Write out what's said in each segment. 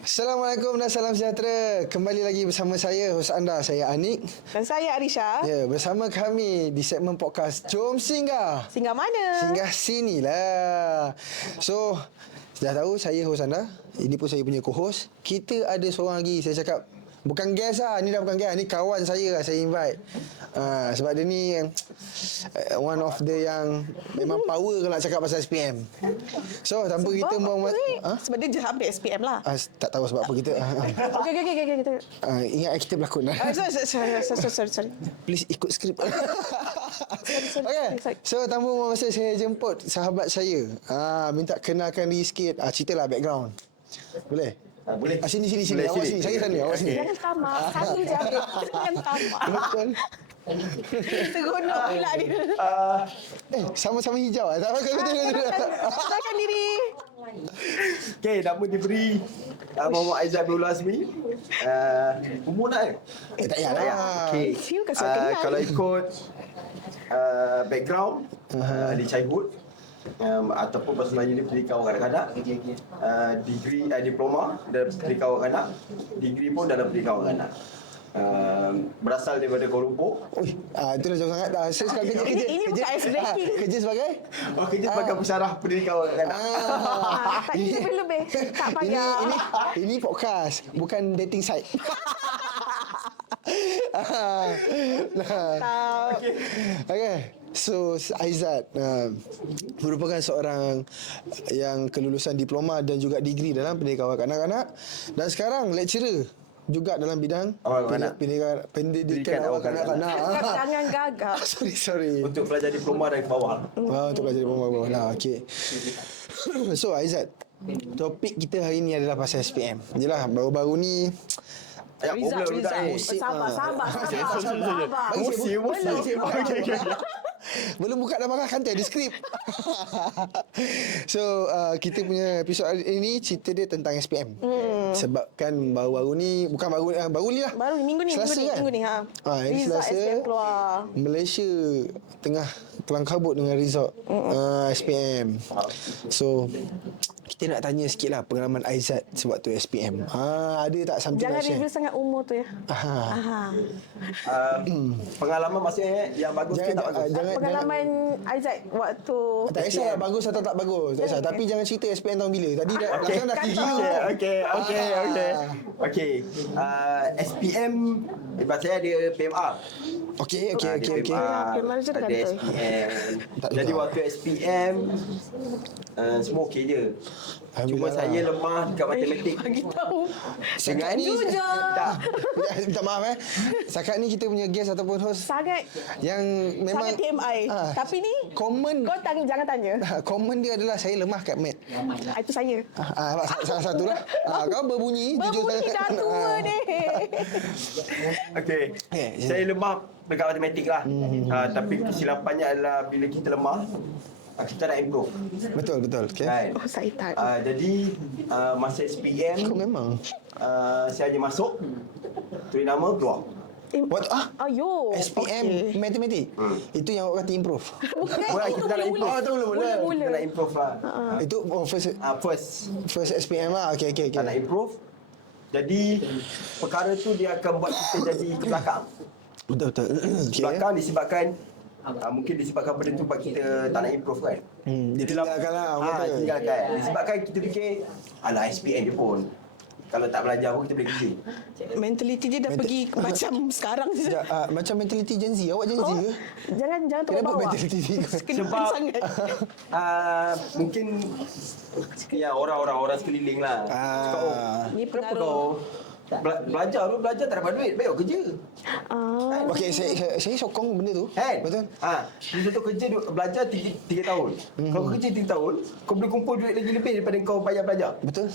Assalamualaikum dan salam sejahtera. Kembali lagi bersama saya, hos anda, saya Anik. Dan saya Arisha. Ya, bersama kami di segmen podcast Jom Singgah. Singgah mana? Singgah sinilah. So, dah tahu saya hos anda. Ini pun saya punya co-host. Kita ada seorang lagi, saya cakap bukan guest lah. Ni dah bukan guest. Ni kawan saya lah, saya invite. Sebab dia ni one of the yang memang power kalau nak cakap pasal SPM. So, tanpa Sebab kita buang sebab dia just update SPM lah. tak tahu sebab apa kita. Okay. Kita. Ingat kita berlakon lah. Sorry. Please ikut skrip. Sorry. Okay. So tanpa buang masa, saya jemput sahabat saya. Minta kenalkan diri sikit. Ceritalah background. Boleh? Boleh. Sini. Boleh, Awak sini. sini. Saya sana. Awak sini. Jangan tamak. Satu je update. Jangan tamak. Betul. Seronok pula dia. Sama-sama hijau. Tak apa. Kenalkan diri. Okay, nama diberi Muhammad Aizat bin Azmi. Umur nak Tak payah. Okay. You kasi kenal. Kalau ikut background di childhood ataupun bahasa Melayu ni pendidikan kanak-kanak, degree diploma dalam pendidikan kanak-kanak, degree pun dalam pendidikan kanak-kanak. Berasal daripada Kuala Lumpur. Itulah jauh sangat. Saya sekarang kerja. Ini bukan ice breaking. Kerja sebagai? Kerja sebagai pensyarah pendidikan kanak-kanak. Tak lebih-lebih. Tak payah. Ini podcast, bukan dating site. Okay. So Aizat merupakan seorang yang kelulusan diploma dan juga degree dalam pendidikan awal kanak-kanak, dan sekarang lecturer juga dalam bidang pendidikan awal kanak-kanak. Jangan gagap. Sorry. Untuk pelajar diploma dan ke bawah. Untuk pelajar diploma bawah lah. Okay. So Aizat, topik kita hari ni adalah pasal SPM. Yelah, baru-baru ni Rizal. Sabar. Emosi. Belum buka dah marah, kan ada skrip. So kita punya episod ini cerita dia tentang SPM. Sebab kan baru-baru ni, bukan baru ni lah, Baru minggu ni. Selasa kan? Minggu ni Ini Rizal Selasa, SPM keluar. Malaysia tengah kelang kabut dengan result SPM. So kita nak tanya sikit lah pengalaman Aizat sewaktu SPM. Ada tak something Jangan nak share? reveal sangat umur tu ya. Pengalaman maksudnya yang bagus ke tak bagus? Pengalaman Aizat waktu Tak kisah bagus atau tak bagus. Tak kisah. Tapi jangan cerita SPM tahun bila. Tadi dah langsung dah gigi. Okay. SPM sebab saya ada PMR. Okay. PMR je dah Ada kata. SPM. Tak Jadi juga. waktu SPM semua okey je. Cuma saya lemah dekat matematik. Bagi tahu. Sekarang ni Tak. minta maaf Setakat ni kita punya guest ataupun host Sangat yang memang sangat TMI. Tapi ni common jangan tanya. common dia adalah saya lemah kat math. Itu saya. Salah satu lah. Kau berbunyi jujur Berbunyi sangat. dah tua ni. Okey. Saya lemah dekat matematik lah. Tapi kesilapannya adalah bila kita lemah, kita nak improve. Betul. Okay. Kan? Oh, saya tak. Jadi masa SPM Kau memang saya hanya masuk, tulis nama, keluar. What? Ayo. SPM Okey. matematik. Itu yang awak kata improve. Bukan. Kita nak improve. Mula-mula. Kita nak improve lah. Itu first SPM lah. Okay. Kita nak improve. Jadi perkara tu dia akan buat kita jadi ke belakang. Betul. Ke belakang disebabkan mungkin disebabkan benda tu buat kita tak nak improve kan. Dia tinggalkan lah. Tinggalkan. Disebabkan kita fikir alah SPM je pun, kalau tak belajar pun kita boleh kerja. Mentality dia dah pergi macam sekarang je. Macam mentality Gen Z. Awak Gen Z ke? Jangan turun Kenapa bawah. mentality ni? Sebab sangat. mungkin ya orang sekeliling lah cakap, Ni kenapa pengaruh. kau belajar tak dapat duit, baik kau kerja. Okey, saya sokong benda tu. Kan? Betul. Dia tu kerja belajar 3 tahun. Kalau kau kerja 3 tahun, kau boleh kumpul duit lagi lebih daripada kau bayar belajar. Betul.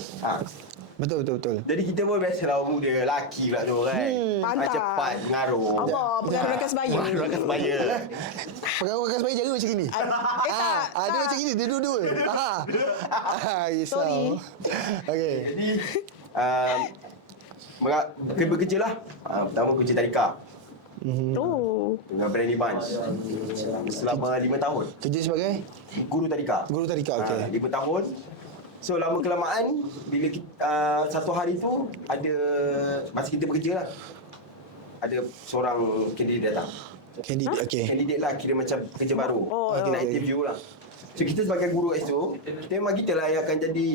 Betul. Jadi kita pun biasalah muda, lelaki pula tu kan. Mantap. Cepat pengaruh. Allah, pengaruh rakan sebaya. Rakan sebaya. Pengaruh sebaya jaga macam ni. Tak. Dia macam ni, dia dua-dua. Risau. Sorry. Okey. Jadi bekerja lah. Pertama kerja tadika Oh. dengan Brandy Bunch selama 5 tahun. Kerja sebagai Guru tadika. guru tadika. Okey. 5 tahun So lama kelamaan bila kita, satu hari tu ada masa kita bekerja lah, ada seorang candidate datang. Candidate, okey. Candidate lah, kira macam kerja baru. Kita nak okey. interview lah. So kita sebagai guru SO, kita memang kita lah yang akan jadi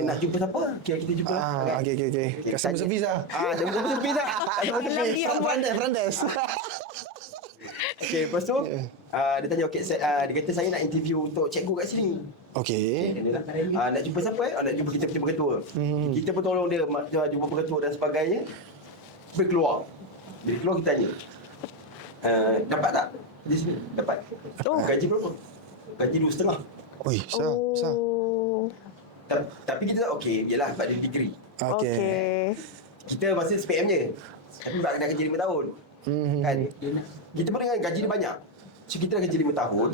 nak jumpa siapa? Kita jumpa lah. Okey. Customer service lah. Customer service lah. Front desk. Okay, lepas tu dia tanya, dia kata saya nak interview untuk cikgu kat sini. Okey. Nak jumpa siapa nak jumpa kita punya pengetua. Kita pun tolong dia jumpa pengetua dan sebagainya. Sampai keluar. Bila keluar kita tanya, dapat tak di sini? Dapat. Gaji berapa? Gaji 2,5. Oi, sah. Tapi kita tak okey, yalah sebab dia degree. Okey. Kita masih SPM je. Tapi nak kena kerja 5 tahun. Kan? Kita pun dengan gaji dia banyak. So kita dah kerja 5 tahun.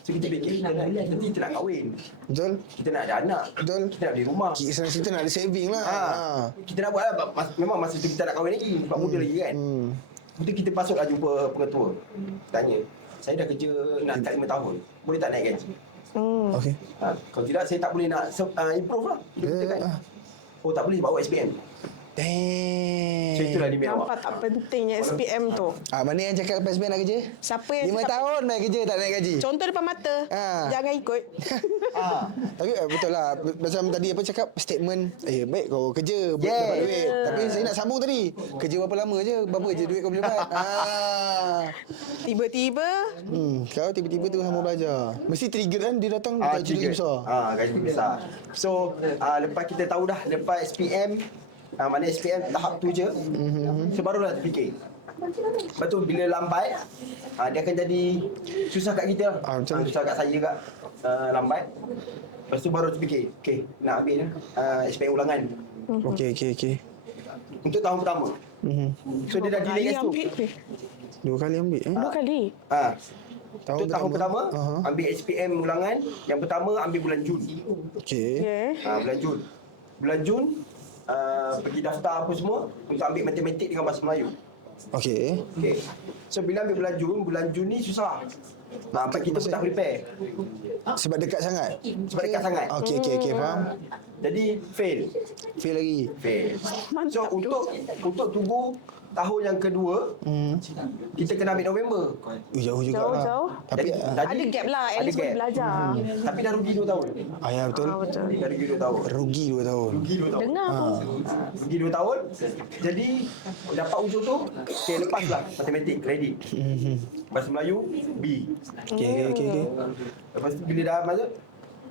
So kita fikir nanti kita nak kahwin. Betul? Kita nak ada anak. Betul. Kita nak beli rumah. Kita nak ada saving lah. Kita nak buat lah. Memang masa tu kita nak kahwin lagi. Sebab muda lagi kan. Betul kita masuklah jumpa pengetua. Tanya, saya dah kerja nak kat 5 tahun. Boleh tak naik gaji? Okey. Kalau tidak saya tak boleh nak improve lah hidup kita kan. Oh tak boleh bawa SPM. Damn. So itulah dia mewah. Nampak tak pentingnya SPM tu. Mana yang cakap PSB nak kerja? Siapa yang 5 tahun naik kerja tak naik gaji. Contoh depan mata. Jangan ikut. Tapi betul lah. Macam tadi apa cakap statement, baik kau kerja dapat duit. Tapi saya nak sambung tadi. Kerja berapa lama je? Berapa je duit kau boleh dapat? Tiba-tiba Kau tiba-tiba tu sama belajar. Mesti trigger kan dia datang gaji besar. Gaji besar. So lepas kita tahu dah lepas SPM, mana SPM tahap tu je. So barulah terfikir. Lepas tu bila lambat, dia akan jadi susah kat kita lah. Susah kat saya kat lambat. Lepas tu baru terfikir, okey nak ambil SPM ulangan. Okey. Untuk tahun pertama. So dia dah delay kat situ. 2 kali ambil 2 kali. Untuk tahun pertama ambil SPM ulangan. Yang pertama ambil bulan Jun. Okey. Bulan Jun pergi daftar apa semua untuk ambil matematik dengan bahasa Melayu. Okey. So bila ambil bulan Jun ni susah. Nampak kita pun tak prepare. Sebab dekat sangat. Okey, faham. Jadi fail lagi. So untuk tunggu tahun yang kedua, kita kena ambil November. Jauh juga lah. Jauh. Tapi Ada gap lah. At least boleh belajar. Tapi dah rugi 2 tahun. ya betul. Dah rugi 2 tahun. Rugi 2 tahun. Dengar tu. Rugi 2 tahun. Jadi dapat ujung tu, lepas lah matematik, kredit. Bahasa Melayu, B. Okey. Lepas tu bila dah masuk,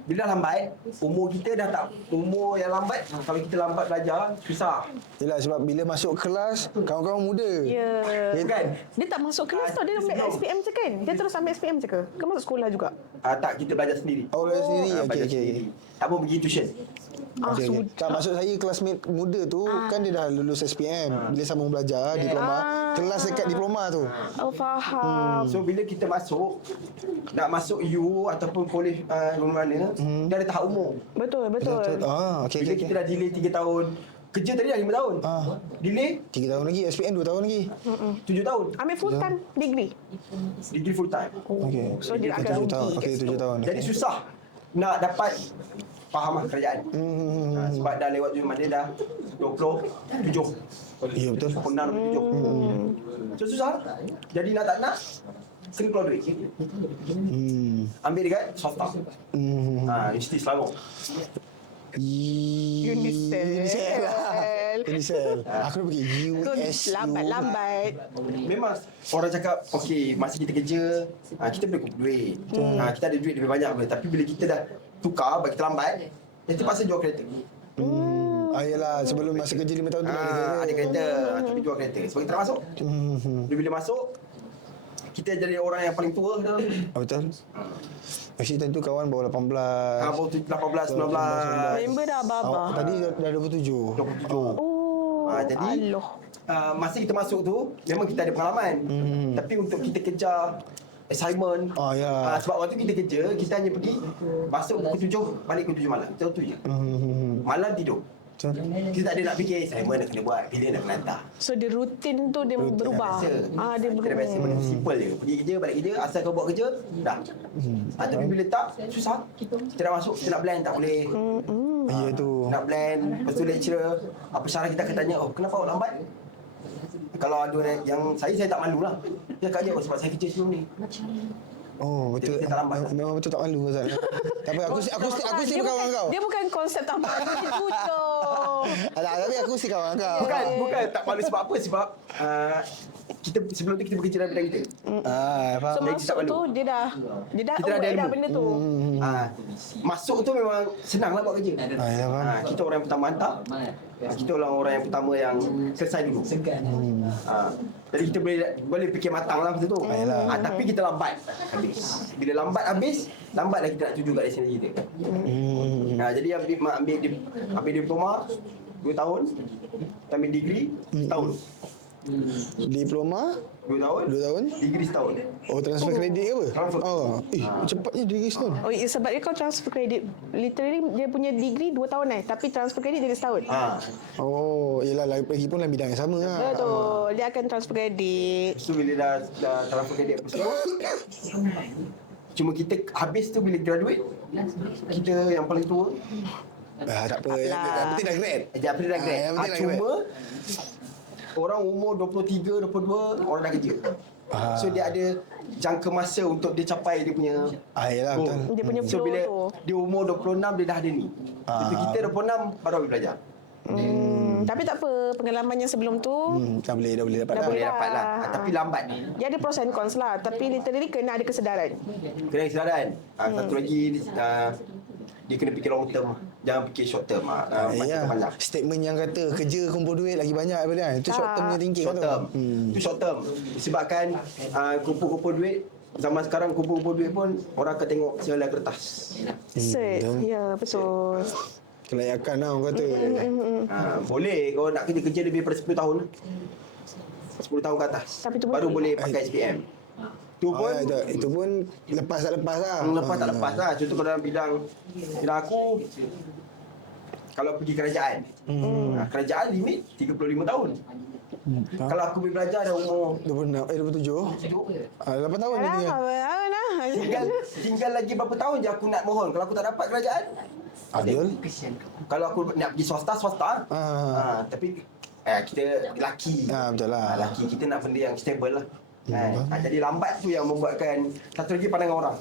bila lambat, umur kita dah tak, umur yang lambat, kalau kita lambat belajar, susah. Yelah sebab bila masuk kelas, kawan-kawan muda. Ya. Kan? Dia tak masuk kelas tau. Dia ambil SPM je kan? Dia terus ambil SPM je ke? Ke masuk sekolah juga? Tak, kita belajar sendiri. Belajar sendiri. Belajar Okey. sendiri. Tak pun pergi tuition. Okey. Tak, maksud saya classmate muda tu kan dia dah lulus SPM. Bila sambung belajar diploma, kelas dekat diploma tu. Oh, faham. So bila kita masuk, nak masuk U ataupun kolej mana, dia ada tahap umur. Betul. Okey. Bila kita dah delay 3 tahun, kerja tadi dah 5 tahun. Delay 3 tahun lagi, SPM 2 tahun lagi. 7 tahun. Ambil full time degree. Degree full time. Okey. So dia akan 7 rugi tahun. kat Okey, situ. 7 tahun. Jadi susah nak dapat faham lah kerajaan. Sebab dah lewat tu mana dah 27. Ya betul. 27. So susah. Jadi nak tak nak, kena keluar duit. Ambil dekat swasta. Universiti Selangor. Unisel. Aku nak pergi USU. Lambat. Memang orang cakap, okey, masa kita kerja, kita boleh kumpul duit. Kita ada duit lebih banyak boleh. Tapi bila kita dah tukar, bagi kita lambat, kita terpaksa jual kereta. Yelah, sebelum masa kerja 5 tahun tu Ada kereta, tapi jual kereta. Sebab kita nak masuk. Bila masuk, kita jadi orang yang paling tua dalam tu. Betul. Actually tentu kawan bawa 18. Baru 18, 19. Member dah abang. Tadi dah 27. 27. Jadi masa kita masuk tu memang kita ada pengalaman. Tapi untuk kita kejar assignment, sebab waktu kita kerja, kita hanya pergi masuk pukul 7, balik pukul 7 malam. Macam tu je. Malam tidur. Kita tak ada nak fikir saya mana kena buat, bila nak kena hantar. So dia rutin tu dia berubah. Dia Dia kita dah biasa benda simple je. Pergi kerja, balik kerja, asal kau buat kerja, dah. Tapi bila tak, susah. Kita nak masuk, kita nak blend tak boleh. Ya tu. Nak blend, lepas tu lecturer, apa syarah kita akan tanya, oh kenapa awak lambat? Kalau ada yang saya tak malu lah. Dia kat dia, oh sebab saya kerja sebelum ni. Oh betul. Dia tak lambat. Memang betul tak malu Ustaz. Tapi aku si berkawan kau. Dia bukan konsep tak malu, dia jujur. Alah, tapi aku si kawan kau. Bukan tak malu sebab apa? Sebab kita sebelum tu kita bekerja dalam bidang kita. Faham. So Jadi masuk tak malu. tu dia dah Kita dah ada aware dah ilmu. benda tu. Masuk tu memang senang lah buat kerja. Ya, faham. Kita orang yang pertama hantar. Kita orang yang pertama yang selesai dulu. Jadi kita boleh fikir matang lah masa tu. Tapi kita lambat habis. Bila lambat habis, lambatlah kita nak tuju kat destinasi kita. Jadi ambil diploma 2 tahun, ambil degree setahun. Diploma 2 tahun, 2 tahun. degree setahun. Oh, transfer kredit ke apa? Transfer. Cepatnya degree setahun. Oh, sebab dia kau transfer kredit. Literally dia punya degree 2 tahun tapi transfer kredit jadi setahun. Oh, yelah lagi pun dalam bidang yang sama lah. Betul. Dia akan transfer kredit. So bila dah transfer kredit apa semua, cuma kita habis tu bila graduate, kita yang paling tua. Tak apa. Yang penting dah grad. Apa dia dah grad. yang penting dah grad. Cuma orang umur 23, 22 orang dah kerja. So dia ada jangka masa untuk dia capai dia punya Yelah goal. betul. Dia punya So flow bila tu. dia umur 26 dia dah ada ni. Itu kita 26 baru habis belajar. Tapi tak apa, pengalaman yang sebelum tu Dah boleh dapat Dah dah. Boleh dah. dapat lah. Tapi lambat. dia ada pros and cons lah. Tapi literally kena ada kesedaran. Kena kesedaran. Satu lagi dia kena fikir long term. Jangan fikir short term. Masa panjang. Statement yang kata kerja kumpul duit lagi banyak daripada kan. Itu short term punya thinking Short tu. term. Itu short term. Disebabkan kumpul-kumpul duit, zaman sekarang kumpul-kumpul duit pun orang akan tengok sehelai kertas. Set. betul. Ya, betul. Kelayakan lah orang kata. Boleh kalau nak kerja lebih daripada 10 tahun. 10 tahun ke atas. Tapi tu baru boleh. boleh pakai SPM. Tu pun Itu pun lepas tak lepas lah. lepas tak lepas lah. Contoh kalau dalam bidang aku, kalau pergi kerajaan, kerajaan limit 35 tahun. Kalau aku boleh belajar dah umur 27. 8 tahun dia tinggal. tinggal lagi berapa tahun je aku nak mohon. Kalau aku tak dapat kerajaan, Adil. kalau aku nak pergi swasta. Tapi kita lelaki. Betul lah. Lelaki kita nak benda yang stable lah. Jadi lambat tu yang membuatkan satu lagi pandangan orang.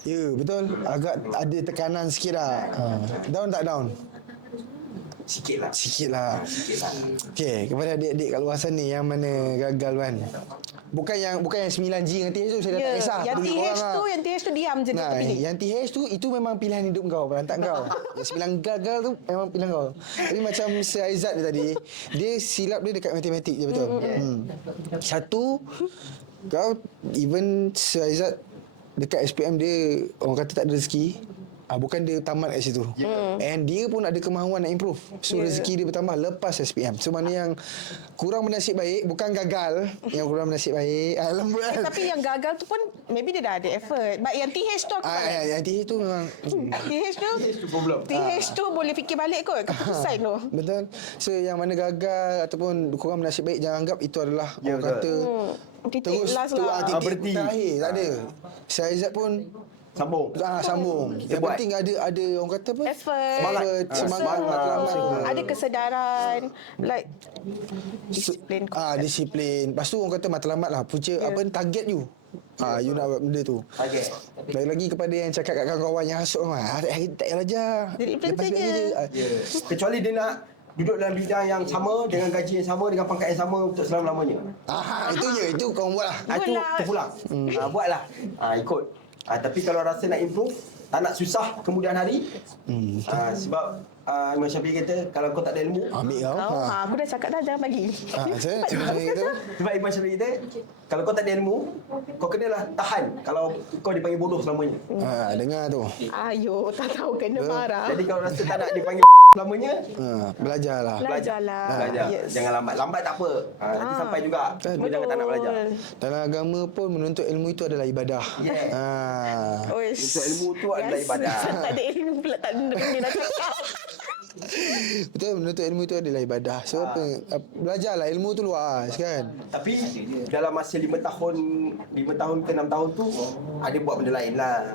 Ya, betul. Agak ada tekanan sikit lah. Down tak down? Sikit lah. Sikit lah. Okey, kepada adik-adik kat luar sana yang mana gagal kan. Bukan yang 9G dengan TH tu saya dah tak kisah. Yang Peduli TH orang tu, lah. yang TH tu diam je Nah, dia pilih. yang TH tu itu memang pilihan hidup kau, berantak kau. Yang 9 gagal tu memang pilihan kau. Tapi macam Sir Aizat dia tadi, dia silap dia dekat matematik je betul. Satu, kau even Sir Aizat dekat SPM dia orang kata tak ada rezeki. Bukan dia tamat kat situ. And dia pun ada kemahuan nak improve. So rezeki dia bertambah lepas SPM. So mana yang kurang bernasib baik, bukan gagal, yang kurang bernasib baik. Lembut kan. Tapi yang gagal tu pun maybe dia dah ada effort. But yang TH tu aku tak like. Yang TH tu memang TH tu Itu problem. TH tu boleh fikir balik kot keputusan tu. betul. So yang mana gagal ataupun kurang bernasib baik, jangan anggap itu adalah Ya, orang kata Titik terus last tu lah. titik berhenti. terakhir. Tak ada. Saya Aizat pun Sambung. sambung. Yang buat. penting ada orang kata apa? Effort. Semangat, matlamat. Ada kesedaran. Like disiplin. Disiplin. Lepas tu orang kata matlamat lah. Punca apa target you. You nak buat benda tu. Target. Lagi-lagi kepada yang cakap kat kawan-kawan yang hasut tak payah belajar. Jadi Lepas saja. Kecuali dia nak duduk dalam bidang yang sama, dengan gaji yang sama, dengan pangkat yang sama untuk selama-lamanya. Itu je. Itu kau buat lah. Itu terpulang. Buatlah. Ikut. Tapi kalau rasa nak improve, tak nak susah kemudian hari. Sebab Imam Syafi'i kata, kalau kau tak ada ilmu, Ambil kau. Aku dah cakap dah jangan bagi. Saya kata. sebab Imam Syafi'i kata, kalau kau tak ada ilmu, kau kenalah tahan kalau kau dipanggil bodoh selamanya. Dengar tu. Ayo, tak tahu kena marah. Jadi kalau rasa tak nak dipanggil selamanya, Belajarlah. Belajarlah. belajar. Yes. Jangan lambat. Lambat tak apa. Nanti sampai juga. Kau jangan tak nak belajar. Dalam agama pun menuntut ilmu itu adalah ibadah. Yeah. Oish. Untuk ilmu tu adalah Biasa ibadah. Tak ada ilmu pula tak ada benda nak cakap. Betul, menuntut ilmu itu adalah ibadah. So belajarlah, ilmu tu luas kan. Tapi dalam masa 5 tahun ke 6 tahun tu ada buat benda lain lah.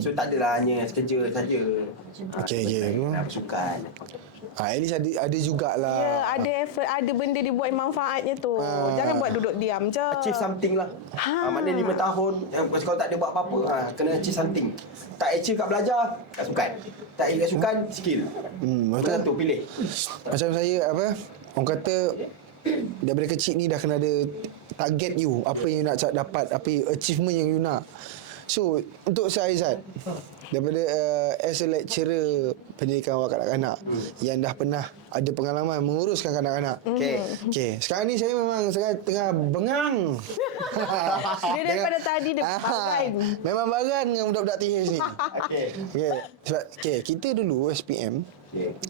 So tak adalah hanya kerja saja. Okey. Bersukan. At least ada jugalah. Ya, ada effort, ada benda dia buat manfaatnya tu. Jangan buat duduk diam je. Achieve something lah. Mana 5 tahun kalau tak ada buat apa-apa, kena achieve something. Tak achieve kat belajar, kat sukan. Tak achieve kat sukan, skill. Betul. Satu pilih. Macam saya orang kata daripada kecil ni dah kena ada target you, apa yang you nak dapat, apa achievement yang you nak. So untuk saya Aizat, daripada as a lecturer pendidikan awak kanak-kanak yang dah pernah ada pengalaman menguruskan kanak-kanak. Okey. Sekarang ni saya memang tengah bengang. Dia daripada tadi dia bagan. Memang bagan dengan budak-budak TH ni. Okey. Sebab kita dulu SPM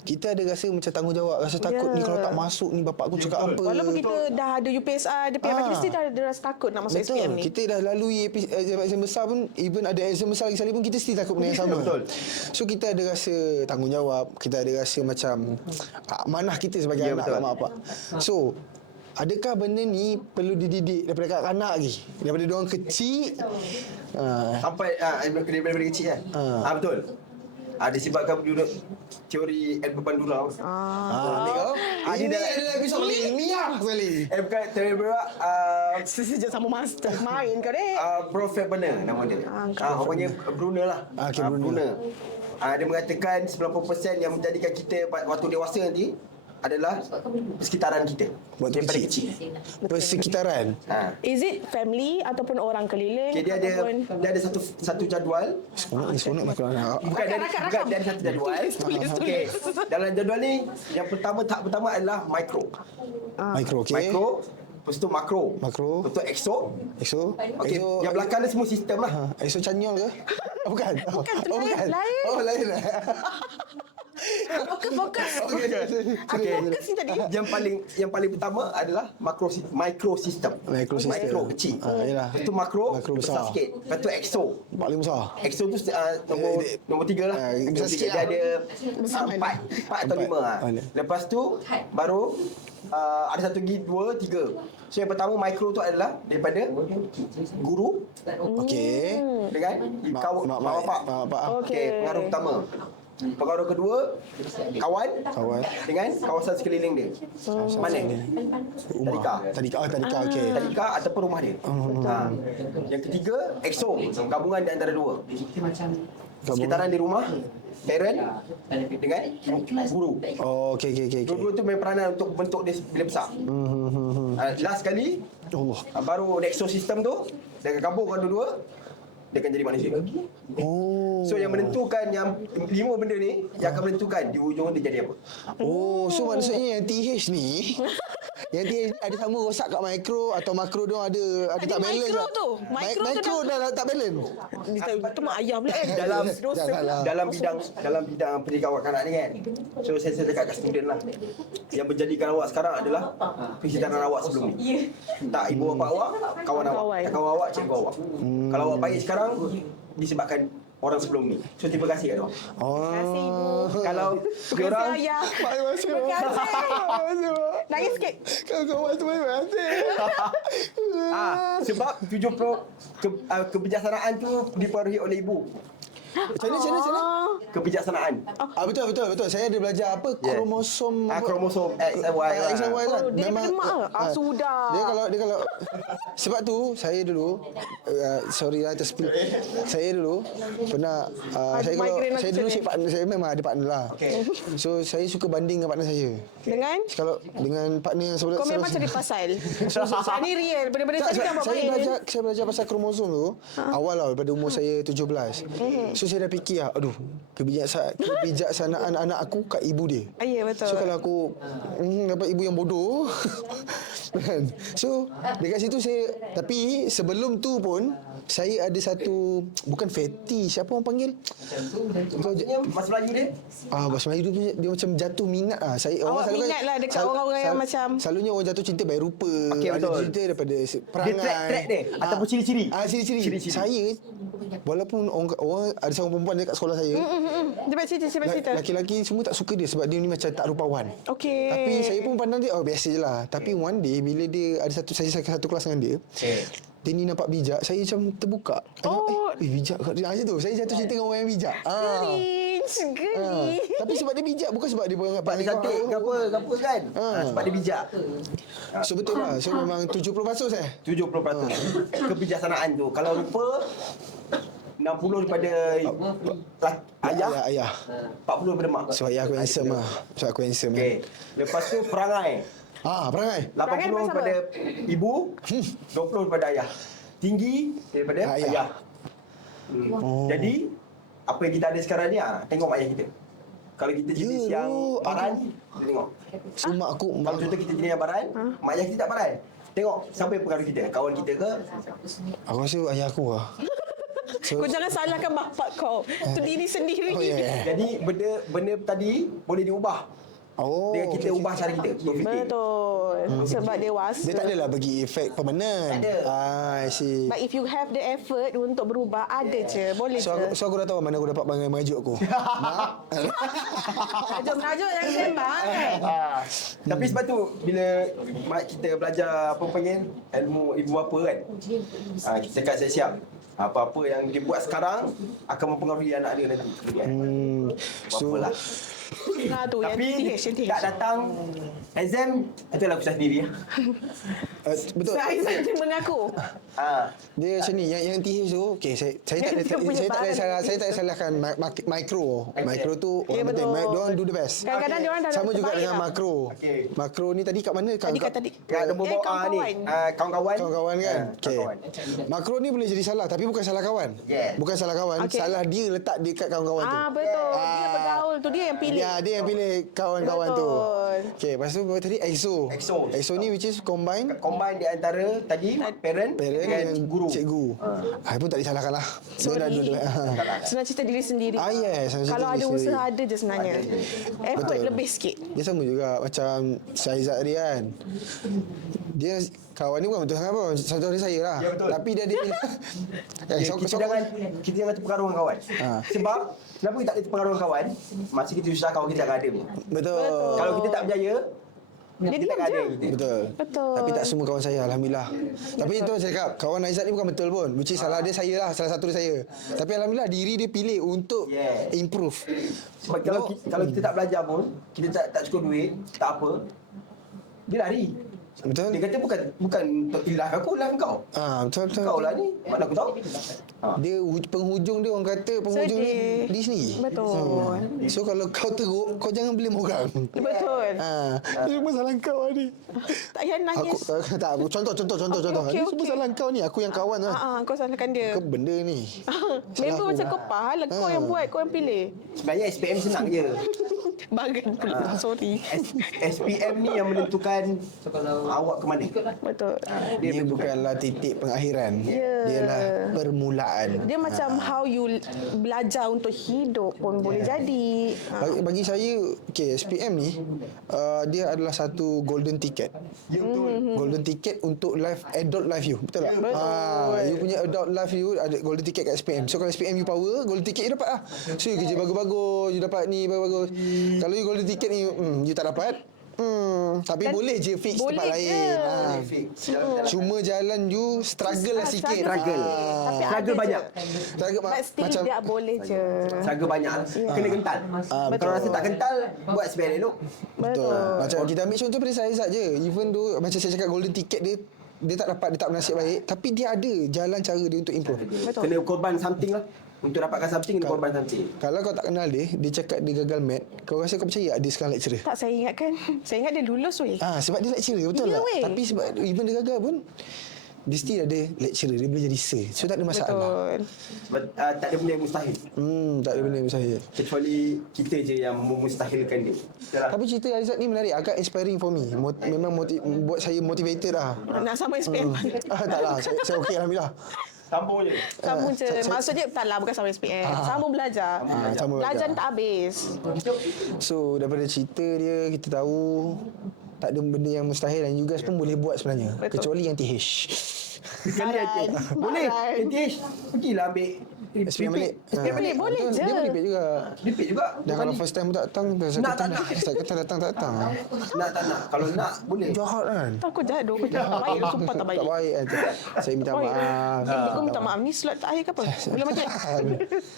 kita ada rasa macam tanggungjawab, rasa takut ni kalau tak masuk ni bapak aku cakap apa. Walaupun kita dah ada UPSR, dia PMK, mesti dah ada rasa takut nak masuk SPM ni. Kita dah lalui exam besar pun, even ada exam besar lagi sekali pun kita still takut benda yang sama. Betul. So kita ada rasa tanggungjawab, kita ada rasa macam amanah kita sebagai anak mak bapak. So adakah benda ni perlu dididik daripada kanak-kanak lagi? Daripada diorang kecil Sampai daripada kecil kan? Betul. Disebabkan duduk teori Albert Bandura. Ini adalah episod paling ilmiah sekali. Bukan teori Bandura. Sejak sama master main kau dek. Prof. Brunner nama dia. Orangnya Brunner lah. Brunner. Dia mengatakan 90% yang menjadikan kita waktu dewasa nanti adalah persekitaran kita. Daripada kecil. Persekitaran. Is it family ataupun orang keliling? Okay, dia ada satu jadual. Seronok nak anak. Bukan dia ada satu jadual. Okey. Dalam jadual ni yang tahap pertama adalah micro. Mikro, okey. Micro, lepas tu makro. Lepas tu exo. Okey, yang belakang ni semua sistem lah. EXO Canyol ke? Bukan. Bukan. Lain. Fokus. Okey. Fokus ni tadi. Yang paling pertama adalah micro system. Micro kecil. Yalah. Lepas tu makro besar sikit. Lepas tu exo. Paling besar. EXO tu nombor 3 lah. besar sikit Dia lah. ada 4 atau 5. Lepas tu baru ada satu lagi 2, 3. So yang pertama micro tu adalah daripada guru. Okey. Dengan mak bapak. Okey, pengaruh pertama. Pengaruh kedua, kawan dengan kawasan sekeliling dia. Mana? Tadika. Tadika, okey. Tadika ataupun rumah dia. Yang ketiga, EXO, gabungan di antara dua. Sekitaran di rumah, parent dengan guru. Okey. Dua-dua tu main peranan untuk bentuk dia bila besar. Last sekali, baru Nexo system tu, dia akan gabungkan dua-dua, dia akan jadi manusia. So yang menentukan, yang 5 benda ni yang akan menentukan di ujung dia jadi apa. So maksudnya yang TH ni yang dia ada sama rosak kat mikro atau makro dia ada tak balance. Mikro dah tak balance. Itu mak ayah pula dalam bidang pendidikan awak kanak ni kan. So saya cakap kat student lah, yang menjadikan awak sekarang adalah persekitaran awak sebelum ni. Tak ibu bapa awak, kawan awak. Tak kawan awak, cikgu awak. Kalau awak baik sekarang disebabkan orang sebelum ni. So terima kasih kat diorang. Terima kasih ibu. Kalau diorang Terima kasih. Nangis sikit. Kawan semua masih. sebab 70 kebijaksanaan tu dipengaruhi oleh ibu. Macam mana? Kebijaksanaan. Betul. Saya ada belajar apa kromosom Kromosom X and Y lah. X and Y kan. Dia daripada mak ke? Sudah. Dia kalau sebab tu saya dulu sorry lah terspill. Saya dulu pernah saya dulu saya memang ada partner lah. So saya suka banding dengan partner saya. Dengan? Kalau dengan partner yang sebelah. Kau memang cari pasal. Saya ni real. Benda-benda tadi kan saya belajar pasal kromosom tu awal lah daripada umur saya 17. So saya dah fikir aduh, kebijaksanaan anak aku kat ibu dia. Ya, betul. So kalau aku dapat ibu yang bodoh kan. So dekat situ saya, tapi sebelum tu pun saya ada satu, bukan fetish, apa orang panggil? Maksudnya Mas Melayu dia? Bahasa Melayu dia macam jatuh minat saya. Awak minat lah dekat orang-orang yang macam, selalunya orang jatuh cinta by rupa. Okey, ada betul. cinta daripada perangai. Dia track dia ataupun ciri-ciri. Ciri-ciri. Saya walaupun orang ada seorang perempuan dekat sekolah saya. Cepat cerita. Laki-laki semua tak suka dia sebab dia ni macam tak rupawan. Okey. Tapi saya pun pandang dia biasa je lah. Tapi one day bila dia ada saya satu kelas dengan dia. Dia ni nampak bijak. Saya macam terbuka. Bijak kat dia. Macam tu. Saya jatuh cinta dengan orang yang bijak. Geli. Tapi sebab dia bijak, bukan sebab dia Sebab dia cantik ke apa kan. Sebab dia bijak. So betul lah. So memang 70% 70% kebijaksanaan tu. Kalau lupa 60 daripada ayah, 40 daripada mak. Sebab ayah aku handsome lah. Sebab aku handsome. Okey. Lepas tu perangai. Perangai. 80 daripada ibu, 20 daripada ayah. Tinggi daripada ayah. Jadi apa yang kita ada sekarang ni tengok mak ayah kita. Kalau kita jenis yang baran, kita tengok. So mak aku Kalau contoh kita jenis yang baran, mak ayah kita tak baran. Tengok siapa yang pengaruh kita, kawan kita ke? Aku rasa ayah aku lah. Kau jangan salahkan bapak kau. Itu diri sendiri. Jadi benda tadi boleh diubah. Dengan kita ubah cara kita berfikir. Betul. Sebab dewasa. Dia tak adalah bagi efek permanent. Tak ada. I see. But if you have the effort untuk berubah, ada je. Boleh So aku dah tahu mana aku dapat bangai merajuk aku. Tajuk-tajuk yang sembang kan? Tapi sebab tu bila mak kita belajar apa panggil ilmu ibu bapa kan. Kita cakap siap-siap. Apa-apa yang dia buat sekarang akan mempengaruhi anak dia nanti. So Apalah. Tu Tapi yang tak datang exam, itulah usaha sendiri. betul. Saya mengaku. Dia macam ni yang TH tu saya tak ada salahkan mikro. Mikro tu orang penting. Diorang do the best. Kadang-kadang diorang dah Sama juga terbaik dengan lah. makro. Makro ni tadi kat mana? Tadi. Kat nombor bawah ni. Kawan-kawan. Kawan-kawan kan. Okey. Kawan. Makro ni boleh jadi salah tapi bukan salah kawan. Bukan salah kawan, salah dia letak dekat kawan-kawan tu. Betul. Dia bergaul tu, dia yang pilih. Ya, dia yang pilih kawan-kawan tu. Betul. Okey, lepas tu tadi EXO. EXO ni which is combine Di antara tadi parent dengan guru. Cikgu. Pun tak disalahkan lah. Sorry. Senang cerita diri sendiri. Yes. Kalau ada usaha ada je sebenarnya. Effort lebih sikit. Dia sama juga macam Syaizat tadi kan. Dia kawan ni bukan betul sangat pun. Satu hari saya lah. Ya, betul. Tapi dia Kita jangan terpengaruh dengan kawan. Sebab kenapa kita tak ada terpengaruh dengan kawan? Masa kita susah kawan kita akan ada. Betul. Kalau kita tak berjaya, Dia kita diam akan je. ada kita. Betul. Tapi tak semua kawan saya, alhamdulillah. Tapi itu saya cakap, kawan Aizat ni bukan betul pun. Which is salah dia saya lah, salah satu dia saya. Tapi alhamdulillah diri dia pilih untuk improve. Sebab kalau kita tak belajar pun, kita tak cukup duit, tak apa, dia lari. Betul? Dia kata bukan untuk ilah aku, ilah kau. Betul. Kau lah ni, mana aku tahu. Dia penghujung dia orang kata penghujung Sedih. dia sendiri. Betul. So kalau kau teruk, kau jangan blame orang. Betul. Ini semua salah kau ni. Tak payah nangis. Contoh. Ini semua salah kau ni. Aku yang kawan lah. Kau salahkan dia. Kau benda ni. Member macam kau pahala. Kau yang buat, kau yang pilih. Sebenarnya SPM senang je. Bagan pula. Sorry. SPM ni yang menentukan awak ke mana. Betul. Dia bukanlah titik pengakhiran. Dialah permulaan. Dia macam how you belajar untuk hidup pun boleh jadi. Bagi saya, SPM ni dia adalah satu golden ticket. Golden ticket untuk adult life you. Betul tak? You punya adult life you ada golden ticket kat SPM. So kalau SPM you power, golden ticket you dapat lah. So you kerja bagus-bagus, you dapat ni bagus-bagus. Kalau you golden ticket ni you tak dapat, tapi boleh je fix tempat lain. Cuma jalan you struggle lah sikit. Struggle banyak. But still dia boleh je. Struggle banyak. Kena kental. Kalau rasa tak kental, buat SPM elok. Betul. Macam kita ambil contoh pada Saizat je. Even though macam saya cakap golden ticket dia tak dapat, dia tak bernasib baik, tapi dia ada jalan cara dia untuk improve. Kena korban something lah. Untuk dapatkan something, kena korban something. Kalau kau tak kenal dia cakap dia gagal mat, kau rasa kau percaya dia sekarang lecturer? Tak, saya ingatkan. Saya ingat dia lulus weh. Sebab dia lecturer, betul Ya, tak? weh. Tapi sebab even dia gagal pun, dia still ada lecturer, dia boleh jadi sir. So tak ada masalah. Betul. Sebab tak ada benda yang mustahil. Tak ada benda yang mustahil. Kecuali kita je yang memustahilkan dia. Itulah. Tapi cerita Aizat ni menarik, agak inspiring for me. Memang buat saya motivated lah. Nak sama SPM. Taklah, saya okey alhamdulillah. Sambung je. Sambung je. Maksudnya taklah bukan sama SPM. Sambung belajar. Sambung Belajar belajar. tak habis. So daripada cerita dia kita tahu tak ada benda yang mustahil dan juga pun boleh buat sebenarnya. Betul. Kecuali yang TH. Kali ATH. Boleh. ATH. Pergilah ambil SPM balik. SPM balik. Boleh je. Dia boleh pay juga. Repeat juga. Dan kalau first time tak datang, saya Nak kata tak nak? saya kata datang tak datang. Nak tak nak? Kalau nak, boleh. Jahat kan? Aku jahat. Aku tak baik. Sumpah tak baik. Tak baik kan. Saya minta Baik. maaf. Aku minta maaf. Ni slot terakhir ke apa? Boleh macam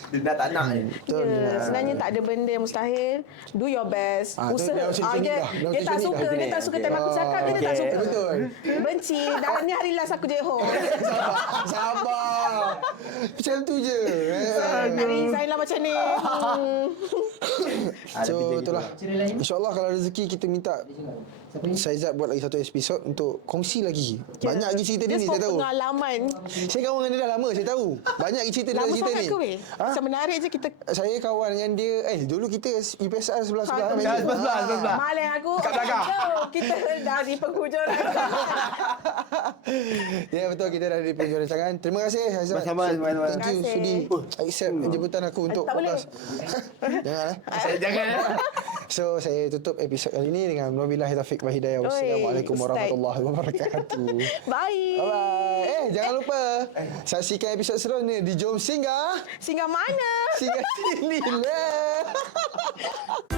Dia nak tak nak ni. Betul. Ya, sebenarnya tak ada benda yang mustahil. Do your best. Ah, tu Usaha. dah macam ni Dia, dah. Dah dia macam tak ni suka. dah. Dia tak suka time aku cakap. Dia tak Okey. suka. Betul. Benci. Dah ni hari last aku je home. Sabar. Macam tu je. Tak resign lah macam ni. So itulah. InsyaAllah kalau rezeki kita minta Saizat buat lagi satu episod untuk kongsi lagi. Banyak lagi cerita dia ni Just saya for tahu. pengalaman. Saya kawan dengan dia dah lama, saya tahu. Banyak lagi cerita Lama dari cerita sangat ni. ke weh? Macam menarik je kita. Saya kawan dengan dia. Dulu kita UPSR sebelah-sebelah. Satu. meja. Sebelah. Malang aku. Kat belakang. Jom, kita dah di penghujung. Ya betul, kita dah di penjuru rancangan. Terima kasih Haizat. Sama-sama, sama-sama. Thank you Terima sudi kasih. accept jemputan aku untuk tak boleh. Jangan Jangan. So saya tutup episod kali ini dengan wabillahi taufiq wal hidayah. Oi, Wassalamualaikum Ustaz. warahmatullahi wabarakatuh. Bye. Bye. Jangan lupa saksikan episod seterusnya di Jom Singgah. Singgah mana? Singgah sini lah.